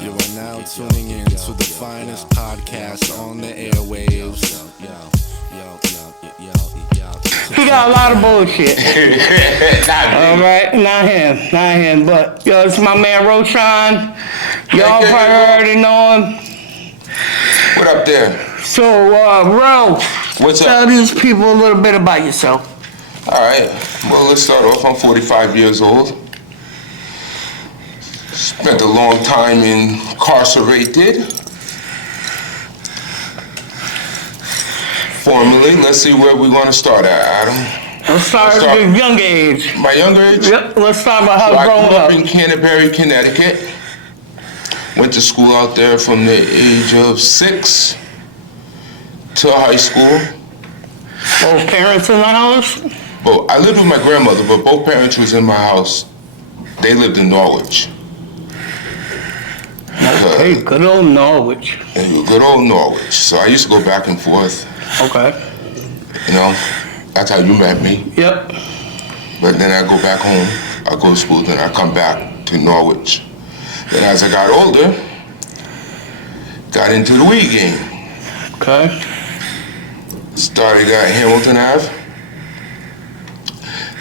You are now tuning in to the finest podcast on the airwaves. He got a lot of bullshit. Alright, not him. But yo, it's my man Roshun. Y'all probably already know him. What up there? So, Ro, What's tell up? these people a little bit about yourself. All right. Well, let's start off. I'm 45 years old. Spent a long time incarcerated. Formally, let's see where we want to start at, Adam. Let's start at your young age. My younger age? Yep, let's start about how So I growing grew up. up in Canterbury, Connecticut. Went to school out there from the age of 6 to high school. Both parents in the house? But I lived with my grandmother, but both parents was in my house. They lived in Norwich. Hey, good old Norwich. Good old Norwich. So I used to go back and forth. Okay. You know, that's how you met me. Yep. But then I go back home. I go to school, then I come back to Norwich. Then as I got older, got into the weed game. Okay. Started at Hamilton Ave.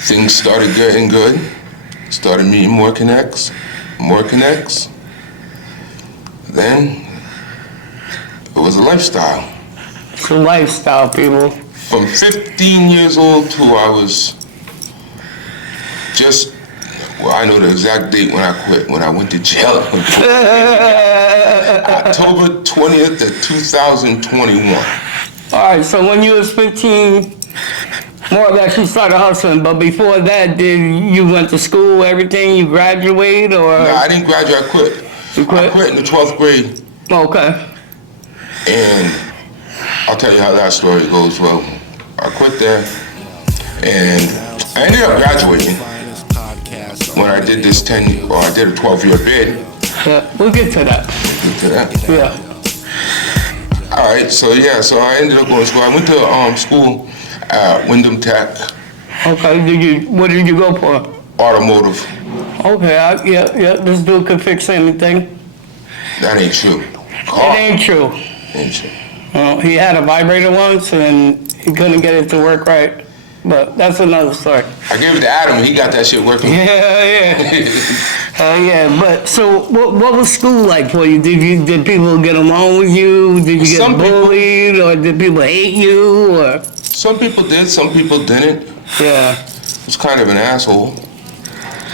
Things started getting good. Started meeting more connects. Then it was a lifestyle. It's a lifestyle, people. From 15 years old to I was just, well, I know the exact date when I quit, when I went to jail. October 20th of 2021. All right, so when you was 15, more or less you started hustling, but before that, did you went to school, everything, you graduate, or? No, I didn't graduate, I quit. You quit? I quit in the 12th grade, Okay. and I'll tell you how that story goes. Well, I quit there, and I ended up graduating when I did this I did a 12-year bid. Yeah, we'll get to that. Get to that. Yeah. All right, so I ended up going to school. I went to school at Wyndham Tech, Okay, what did you go for? automotive. Okay, yeah, this dude could fix anything. That ain't true. It ain't true. Ain't true. Well, he had a vibrator once and he couldn't get it to work right, but that's another story. I gave it to Adam, he got that shit working. Yeah. Yeah, but so what was school like for you? Did people get along with you? Did you get bullied, or did people hate you, or? Some people did, some people didn't. Yeah. Was kind of an asshole.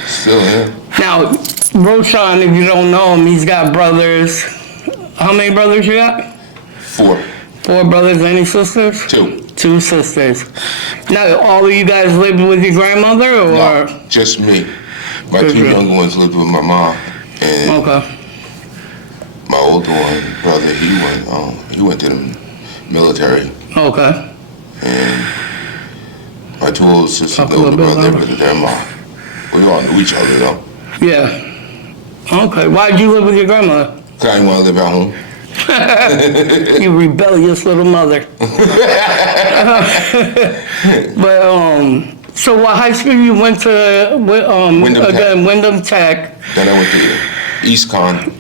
Still am. Now, Roshun, if you don't know him, he's got brothers. How many brothers you got? 4. 4 brothers, any sisters? 2. 2 sisters. Now, all of you guys lived with your grandmother, or? No, just me. My 2 younger ones lived with my mom, and Okay. my older one, brother, he went to the military, Okay. and my 2 older sisters, the older brother, lived with their mom. We all knew each other though. Yeah. Okay. Why'd you live with your grandmother? Cause I didn't want to live at home. You rebellious little mother. But so what high school you went to? Wyndham Tech. Then I went to East Con.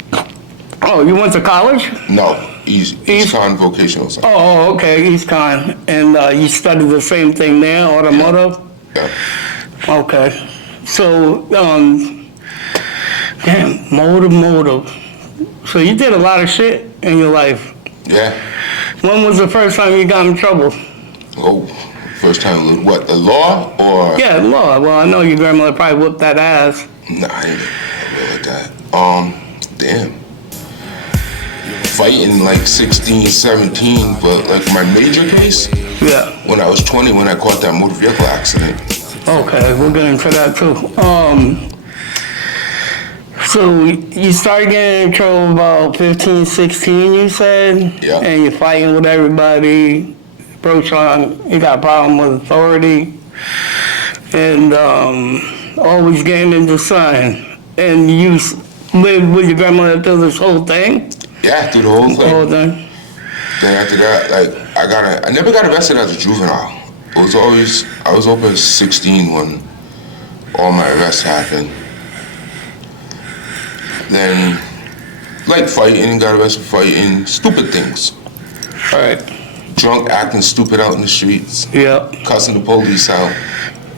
Oh, you went to college? No, East Con Vocational Center. Oh, okay, East Con, and you studied the same thing there, automotive. Yeah. Okay. So, damn, motive. So you did a lot of shit in your life. Yeah. When was the first time you got in trouble? Oh, first time, what, the law or? Yeah, law. Well, I know your grandmother probably whooped that ass. Nah, I didn't like that. Damn. Fighting like 16, 17, but like my major case? Yeah. When I was 20, when I caught that motor vehicle accident. Okay, we'll get into that too. So you started getting in trouble about 15, 16, you said? Yeah. And you're fighting with everybody. Roshun, you got a problem with authority. And always getting into sign. And you lived with your grandmother through this whole thing? Yeah, through the whole thing. The whole thing? Then after that, like, I never got arrested as a juvenile. I was over 16 when all my arrests happened. Then like fighting, got arrested for fighting, stupid things. Right. Drunk, acting stupid out in the streets. Yep. Cussing the police out.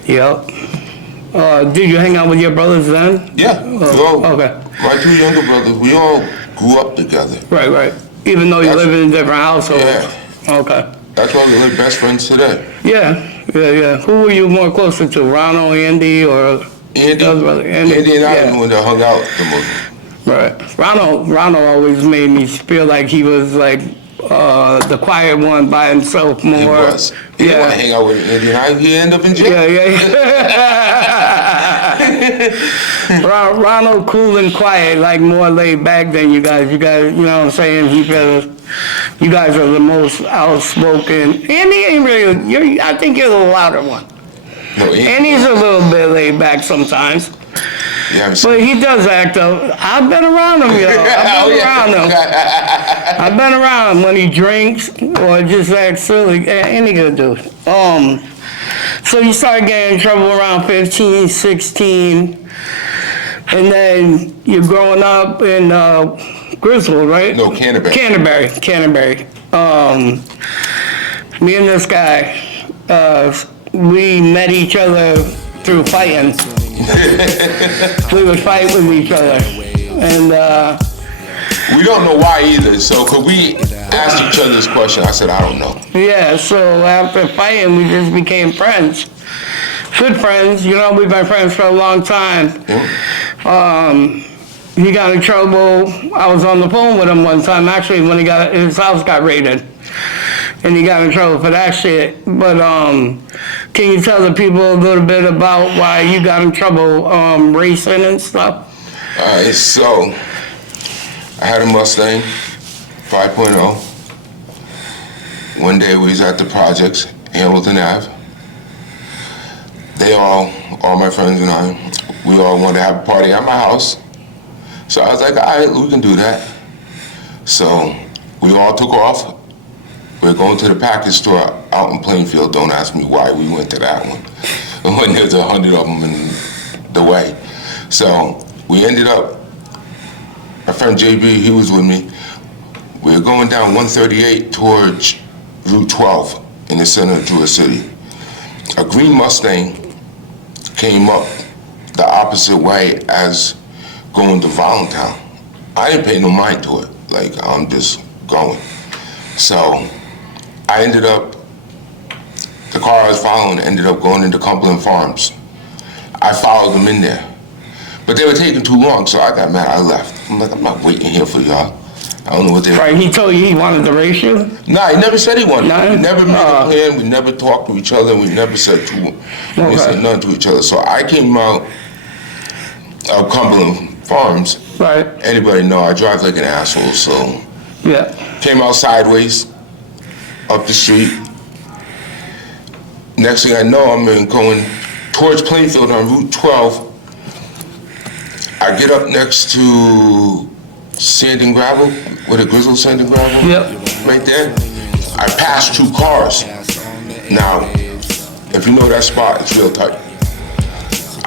Yep. Did you hang out with your brothers then? Yeah. Okay. My two younger brothers, we all grew up together. Right. Even though you live in different households? Yeah. Okay. That's why we're like best friends today. Yeah. Who were you more closer to, Ronald, Andy, or... Andy and I were the one that hung out the most. Right. Ronald always made me feel like he was like the quiet one by himself more. He was. He didn't want to hang out with Andy and I. He ended up in jail. Yeah. Ronald cool and quiet, like more laid back than you guys. You know what I'm saying? You guys are the most outspoken. Andy ain't really, I think you're the louder one. No, Andy's a little bit laid back sometimes. Yeah, but he does act up. I've been around him, yo. I've been around him when he drinks or just acts silly. Any good dude. So you started getting in trouble around 15, 16, and then you're growing up in Griswold, right? No, Canterbury. Canterbury. Me and this guy, we met each other through fighting. We would fight with each other, and we don't know why either. So could we ask each other this question? I said, I don't know. Yeah. So after fighting, we just became friends, good friends. You know, we've been friends for a long time. Yeah. He got in trouble. I was on the phone with him one time, actually, when his house got raided. And he got in trouble for that shit. But can you tell the people a little bit about why you got in trouble racing and stuff? So I had a Mustang 5.0. One day we was at the projects, Hamilton Ave. All my friends and I, we all wanted to have a party at my house. So I was like, all right, we can do that. So we all took off. We're going to the package store out in Plainfield. Don't ask me why we went to that one. When there's 100 of them in the way. So we ended up, my friend JB, he was with me. We were going down 138 towards Route 12 in the center of Jewish City. A green Mustang came up the opposite way as going to Voluntown. I didn't pay no mind to it. Like, I'm just going. So I ended up, the car I was following ended up going into Cumberland Farms. I followed them in there. But they were taking too long, so I got mad, I left. I'm like, I'm not waiting here for y'all. I don't know what they were. Right, he told you he wanted to race you? Nah, he never said he wanted. No? We never made a plan, we never talked to each other, we never said we said nothing to each other. So I came out of Cumberland Farms. Right. Anybody know I drive like an asshole, so. Yeah. Came out sideways, up the street. Next thing I know, I'm going towards Plainfield on Route 12. I get up next to Sand and Gravel, where the Grizzle Sand and Gravel, right there. I passed 2 cars. Now, if you know that spot, it's real tight.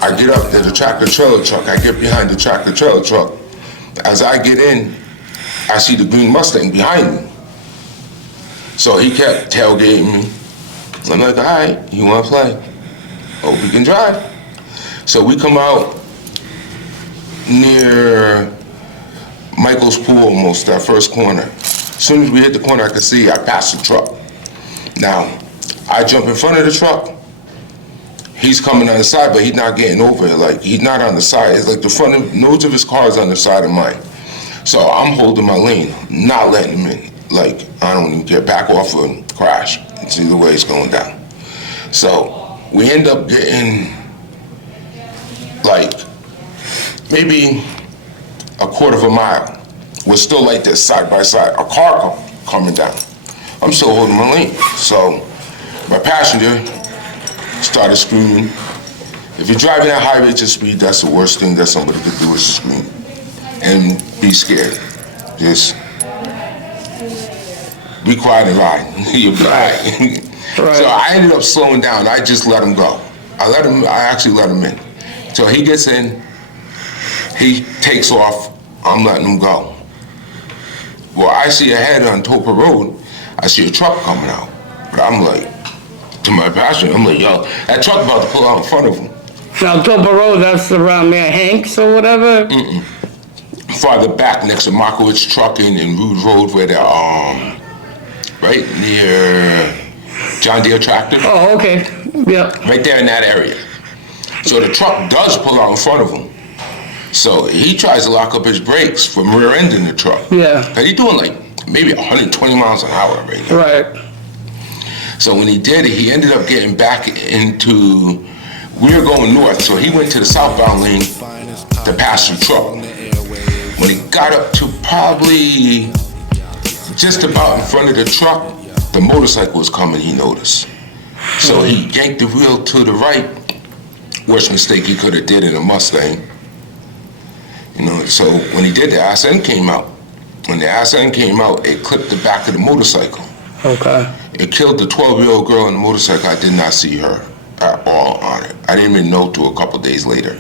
I get up, there's a tractor-trailer truck. I get behind the tractor-trailer truck. As I get in, I see the green Mustang behind me. So he kept tailgating me. I'm like, all right, you want to play? Hope we can drive. So we come out near Michael's Pool almost, that first corner. As soon as we hit the corner, I could see I passed the truck. Now, I jump in front of the truck. He's coming on the side, but he's not getting over it. Like, he's not on the side. It's like the front nose of his car is on the side of mine. So I'm holding my lane, not letting him in. Like, I don't even care, back off and crash and see the way it's going down. So we end up getting, like, maybe a quarter of a mile. We're still like this, side by side. A car coming down. I'm still holding my lane. So my passenger started screaming. If you're driving at high rates of speed, that's the worst thing that somebody could do is scream and be scared. Just be quiet and ride. You'll be all right. So I ended up slowing down. I just let him go. I actually let him in. So he gets in, he takes off, I'm letting him go. Well, I see ahead on Topa Road, I see a truck coming out. But I'm like, to my passenger, I'm like, yo, that truck about to pull out in front of him. Now, Topa Road, that's around near Hanks or whatever? Farther back next to Markowitz Trucking and Rude Road where they're, right near John Deere Tractor. Oh, okay. Yep. Right there in that area. So the truck does pull out in front of him. So he tries to lock up his brakes from rear-ending the truck. Yeah. Cause he's doing like maybe 120 miles an hour right now. Right. So when he did it, he ended up getting back into, we were going north, so he went to the southbound lane to pass the truck. When he got up to probably just about in front of the truck, the motorcycle was coming, he noticed. So he yanked the wheel to the right. Worst mistake he could have did in a Mustang. You know, so when he did, the ass end came out. When the ass end came out, it clipped the back of the motorcycle. Okay. It killed the 12-year-old girl on the motorcycle. I did not see her at all on it. I didn't even know till a couple days later.